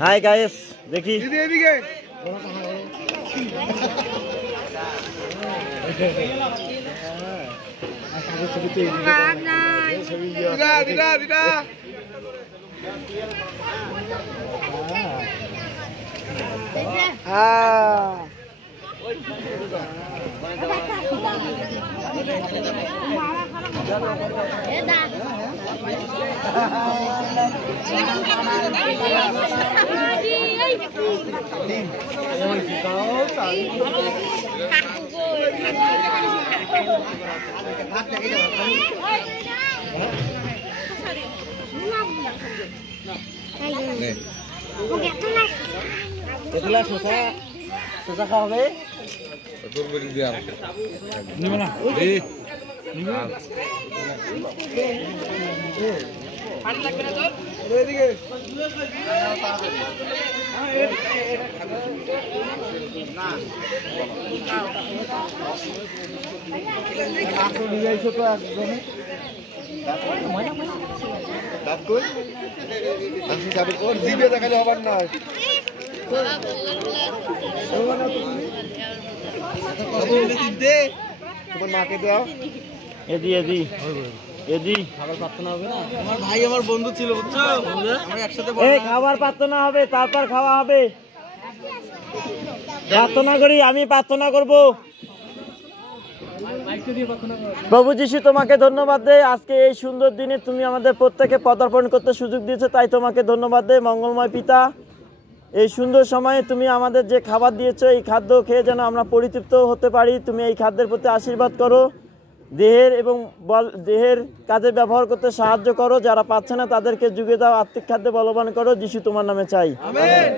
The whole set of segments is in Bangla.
হাই গাইস, দেখি শসা খাওয়াবে দেখালে হবার নয়। তোমার মাকে দাও। এদি এদি এদি খাবার প্রার্থনা হবে না। আমার ভাই আমার বন্ধু ছিল, বুঝছো? আমরা একসাথে খাবার প্রার্থনা হবে, তারপর খাওয়া হবে। প্রার্থনা করি, আমি প্রার্থনা করব। প্রভু যিশু, তোমাকে ধন্যবাদ দেয়, আজকে এই সুন্দর দিনে তুমি আমাদের প্রত্যেককে পদার্পণ করতে সুযোগ দিয়েছো, তাই তোমাকে ধন্যবাদ দেয়। মঙ্গলময় পিতা, এই সুন্দর সময়ে তুমি আমাদের যে খাবার দিয়েছো, এই খাদ্য খেয়ে যেন আমরা পরিতৃপ্ত হতে পারি। তুমি এই খাদ্যের প্রতি আশীর্বাদ করো, দেহের কাজে ব্যবহার করতে সাহায্য করো, যারা পাচ্ছে না তাদেরকে যুগে দাও, আত্মিক খাদ্যে বলবান করো। যিশু তোমার নামে চাই, আমেন।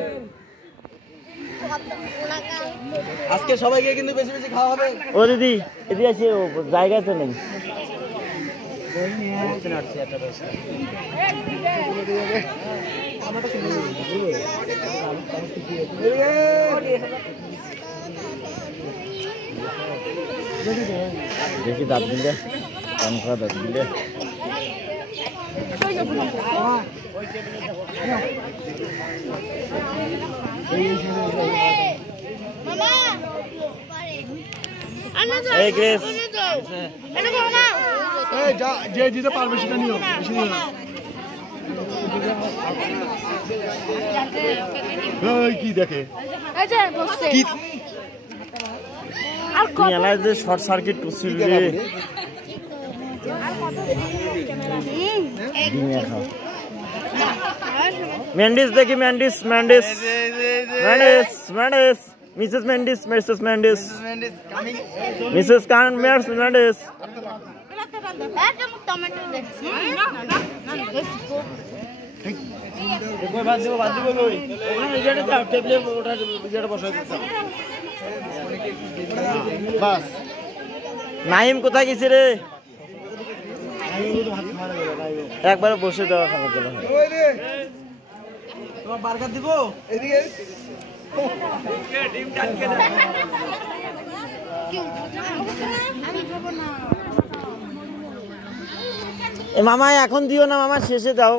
আজকে সবাইকে কিন্তু বেশি বেশি খাওয়া হবে। ও দিদি এদিকে আছে, জায়গা তো নেই। দেখি দাঁত দিলে, কান খাওয়া দাঁত দিলে। এই গ্রেস, যে দিতে পারবে সেটা নিও, বেশি নিও না। কি দেখে শর্ট সার্কিট করছিল রে। মেন্ডিস দেখি, Mendis Mendis Mendis Mendis Mrs Mendis Mrs Mendis Mrs কান মেন্ডিস মেন্ডিস। নাইম কোথায় গেছি রে? একবার বসে দেওয়া খাবার দেওয়া হয়। তোমার বার্গার দিব এদিকে। মামা এখন দিও না, মামা শেষে দাও।